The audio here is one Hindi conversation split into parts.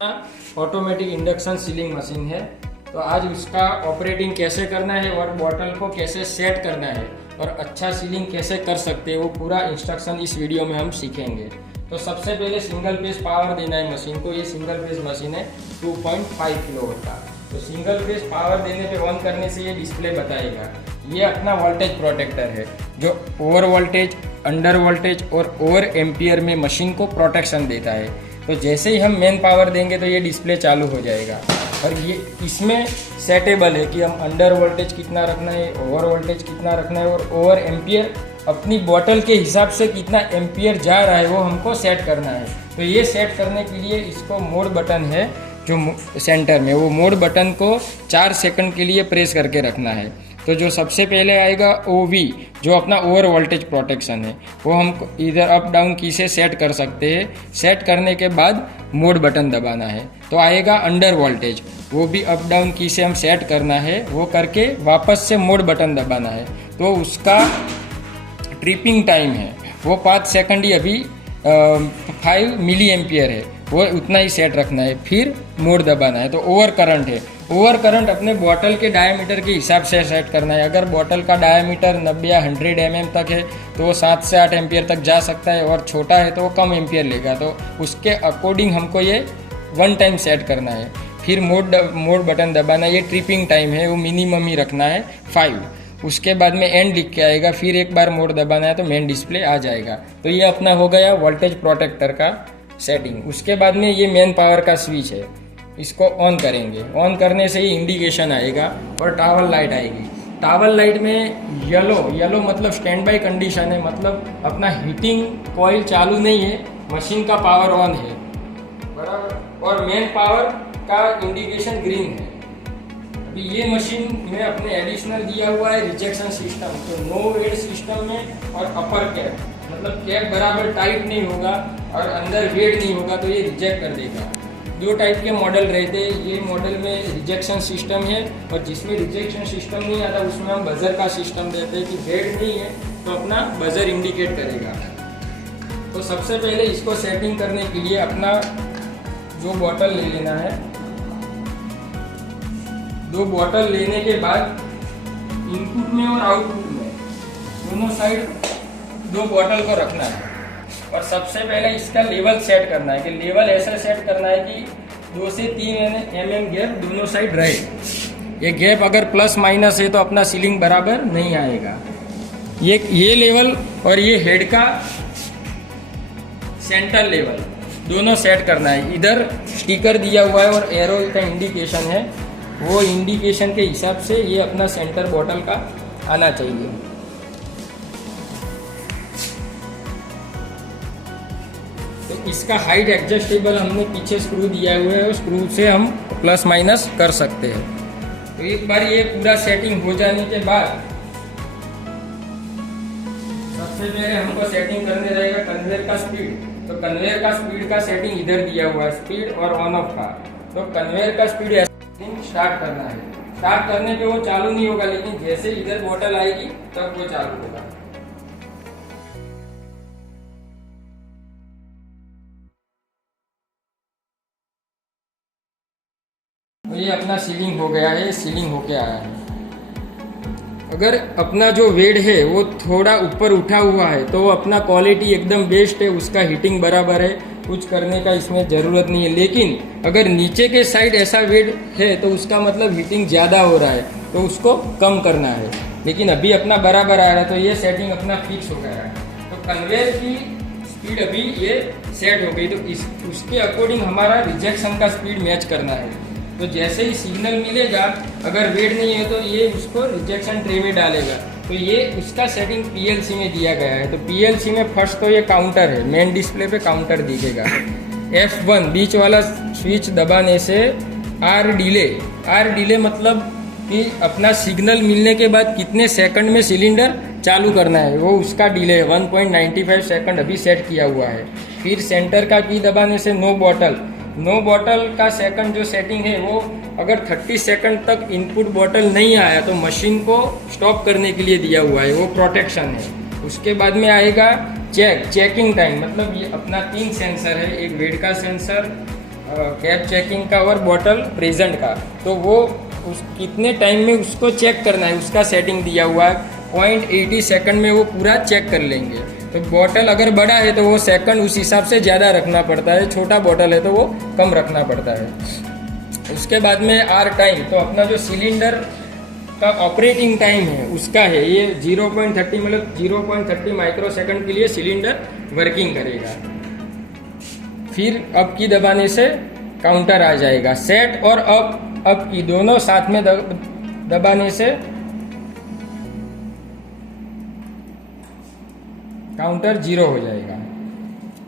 ऑटोमेटिक इंडक्शन सीलिंग मशीन है। तो आज उसका ऑपरेटिंग कैसे करना है और बॉटल को कैसे सेट करना है और अच्छा सीलिंग कैसे कर सकते हैं वो पूरा इंस्ट्रक्शन इस वीडियो में हम सीखेंगे। तो सबसे पहले सिंगल फेज पावर देना है मशीन को। ये सिंगल फेज मशीन है 2.5 किलोवाट का। तो सिंगल फेज पावर देने पे ऑन करने से ये डिस्प्ले बताएगा। ये अपना वोल्टेज प्रोटेक्टर है जो ओवर वोल्टेज, अंडर वोल्टेज और ओवर एम्पियर में मशीन को प्रोटेक्शन देता है। तो जैसे ही हम मेन पावर देंगे तो ये डिस्प्ले चालू हो जाएगा। और ये इसमें सेटेबल है कि हम अंडर वोल्टेज कितना रखना है, ओवर वोल्टेज कितना रखना है और ओवर एम्पियर अपनी बॉटल के हिसाब से कितना एम्पियर जा रहा है वो हमको सेट करना है। तो ये सेट करने के लिए इसको मोड बटन है जो सेंटर में, वो मोड बटन को 4 सेकंड के लिए प्रेस करके रखना है। तो जो सबसे पहले आएगा OV जो अपना ओवर वोल्टेज प्रोटेक्शन है, वो हम इधर अप डाउन की से सेट कर सकते हैं। सेट करने के बाद मोड बटन दबाना है। तो आएगा अंडर वोल्टेज, वो भी अप डाउन की से हम सेट करना है। वो करके वापस से मोड बटन दबाना है। तो उसका ट्रिपिंग टाइम है वो 5 सेकंड ही, अभी 5 मिली एम्पियर है, वो उतना ही सेट रखना है। फिर मोड दबाना है। तो ओवर करंट है, ओवर करंट अपने बॉटल के डायमीटर के हिसाब से सेट करना है। अगर बॉटल का डायमीटर 90 या 100 mm तक है तो वो 7 से 8 एम्पियर तक जा सकता है, और छोटा है तो वो कम एम्पियर लेगा। तो उसके अकॉर्डिंग हमको ये 1 टाइम सेट करना है। फिर मोड बटन दबाना। ये ट्रिपिंग टाइम है, वो मिनिमम ही रखना है 5। उसके बाद में एंड लिख के आएगा। फिर एक बार मोड दबाना है तो मेन डिस्प्ले आ जाएगा। तो ये अपना हो गया वोल्टेज प्रोटेक्टर का सेटिंग। उसके बाद में ये मेन पावर का स्विच है, इसको ऑन करेंगे। ऑन करने से ही इंडिकेशन आएगा और टावल लाइट आएगी। टावल लाइट में येलो मतलब स्टैंड बाय कंडीशन है, मतलब अपना हीटिंग कॉइल चालू नहीं है, मशीन का पावर ऑन है, बराबर। और मेन पावर का इंडिकेशन ग्रीन है। अभी ये मशीन में अपने एडिशनल दिया हुआ है रिजेक्शन सिस्टम। तो नो वेट सिस्टम में और अपर कैप, मतलब कैप बराबर टाइट नहीं होगा और अंदर वेट नहीं होगा तो ये रिजेक्ट कर देगा। 2 टाइप के मॉडल रहते हैं। ये मॉडल में रिजेक्शन सिस्टम है, और जिसमें रिजेक्शन सिस्टम नहीं आता उसमें हम बजर का सिस्टम देते हैं कि वेट नहीं है तो अपना बजर इंडिकेट करेगा। तो सबसे पहले इसको सेटिंग करने के लिए अपना जो बॉटल ले लेना है। 2 बॉटल लेने के बाद इनपुट में और आउटपुट में दोनों साइड 2 बॉटल को रखना है। और सबसे पहले इसका लेवल सेट करना है कि लेवल ऐसा सेट करना है कि 2 से 3 mm गैप दोनों साइड रहे। ये गैप अगर प्लस माइनस है तो अपना सीलिंग बराबर नहीं आएगा। ये लेवल और ये हेड का सेंटर लेवल दोनों सेट करना है। इधर स्टिकर दिया हुआ है और एरो का इंडिकेशन है, वो इंडिकेशन के हिसाब से ये अपना सेंटर बॉटल का आना चाहिए। तो इसका हाइट एडजस्टेबल हमने पीछे स्क्रू दिया हुआ है, स्क्रू से हम प्लस माइनस कर सकते हैं। तो एक बार ये पूरा सेटिंग हो जाने के बाद सबसे पहले हमको सेटिंग करने रहेगा कन्वेयर का स्पीड। तो कन्वेयर का स्पीड का सेटिंग इधर दिया हुआ है, स्पीड और ऑन ऑफ का। तो कन्वेयर का स्पीड स्टार्ट करना है। स्टार्ट करने पे वो चालू नहीं होगा, लेकिन जैसे इधर बोतल आएगी तब वो चालू होगा। तो ये अपना सीलिंग हो गया है, सीलिंग होके आया है। अगर अपना जो वेट है वो थोड़ा ऊपर उठा हुआ है तो अपना क्वालिटी एकदम बेस्ट है, उसका हीटिंग बराबर है, कुछ करने का इसमें ज़रूरत नहीं है। लेकिन अगर नीचे के साइड ऐसा वेट है तो उसका मतलब हीटिंग ज़्यादा हो रहा है, तो उसको कम करना है। लेकिन अभी अपना बराबर आ रहा है तो ये सेटिंग अपना फिक्स हो गया है। तो कन्वेयर की स्पीड अभी ये सेट हो गई। तो उसके अकॉर्डिंग हमारा रिजेक्शन का स्पीड मैच करना है। तो जैसे ही सिग्नल मिलेगा, अगर वेट नहीं है तो ये उसको रिजेक्शन ट्रे में डालेगा। तो ये उसका सेटिंग PLC में दिया गया है। तो PLC में फर्स्ट तो ये काउंटर है, मेन डिस्प्ले पे काउंटर दिखेगा। F1 बीच वाला स्विच दबाने से R डिले मतलब कि अपना सिग्नल मिलने के बाद कितने सेकंड में सिलेंडर चालू करना है, वो उसका डिले है। 1.95 सेकंड अभी सेट किया हुआ है। फिर सेंटर का की दबाने से नो बॉटल का सेकंड जो सेटिंग है वो अगर 30 सेकंड तक इनपुट बॉटल नहीं आया तो मशीन को स्टॉप करने के लिए दिया हुआ है, वो प्रोटेक्शन है। उसके बाद में आएगा चेकिंग टाइम, मतलब ये अपना 3 सेंसर है। एक वेट का सेंसर, कैप चेकिंग का और बॉटल प्रेजेंट का, तो वो उस कितने टाइम में उसको चेक करना है उसका सेटिंग दिया हुआ है। 0.80 सेकंड में वो पूरा चेक कर लेंगे। तो बॉटल अगर बड़ा है तो वो सेकंड उस हिसाब से ज़्यादा रखना पड़ता है, छोटा बॉटल है तो वो कम रखना पड़ता है। उसके बाद में आर टाइम, तो अपना जो सिलेंडर का ऑपरेटिंग टाइम है उसका है ये 0.30 मतलब 0.30 माइक्रो सेकंड के लिए सिलेंडर वर्किंग करेगा। फिर अप की दबाने से काउंटर आ जाएगा। सेट और अप की दोनों साथ में दबाने से काउंटर 0 हो जाएगा,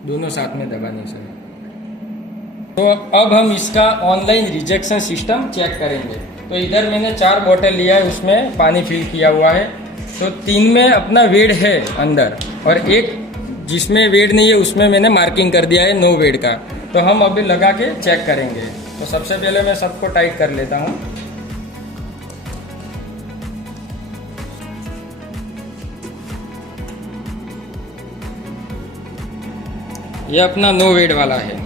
दोनों साथ में दबाने से। तो अब हम इसका ऑनलाइन रिजेक्शन सिस्टम चेक करेंगे। तो इधर मैंने 4 बोतल लिया है, उसमें पानी फिल किया हुआ है। तो 3 में अपना वेट है अंदर और एक जिसमें वेट नहीं है उसमें मैंने मार्किंग कर दिया है नो वेट का। तो हम अभी लगा के चेक करेंगे। तो सबसे पहले मैं सबको टाइट कर लेता हूँ। ये अपना नो वेट वाला है।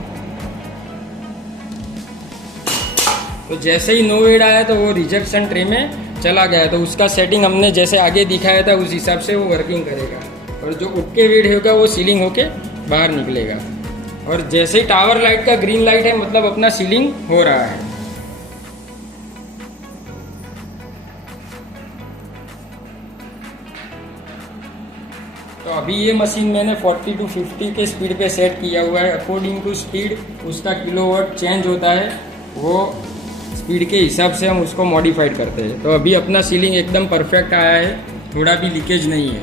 तो जैसे ही नो वेट आया तो वो रिजेक्शन ट्रे में चला गया। तो उसका सेटिंग हमने जैसे आगे दिखाया था उस हिसाब से वो वर्किंग करेगा और जो ओके वेट होगा वो सीलिंग होके बाहर निकलेगा। और जैसे ही टावर लाइट का ग्रीन लाइट है मतलब अपना सीलिंग हो रहा है। तो अभी ये मशीन मैंने 40 to 50 के स्पीड पे सेट किया हुआ है। अकॉर्डिंग टू स्पीड उसका किलोवाट चेंज होता है, वो स्पीड के हिसाब से हम उसको मॉडिफाइड करते हैं। तो अभी अपना सीलिंग एकदम परफेक्ट आया है, थोड़ा भी लीकेज नहीं है।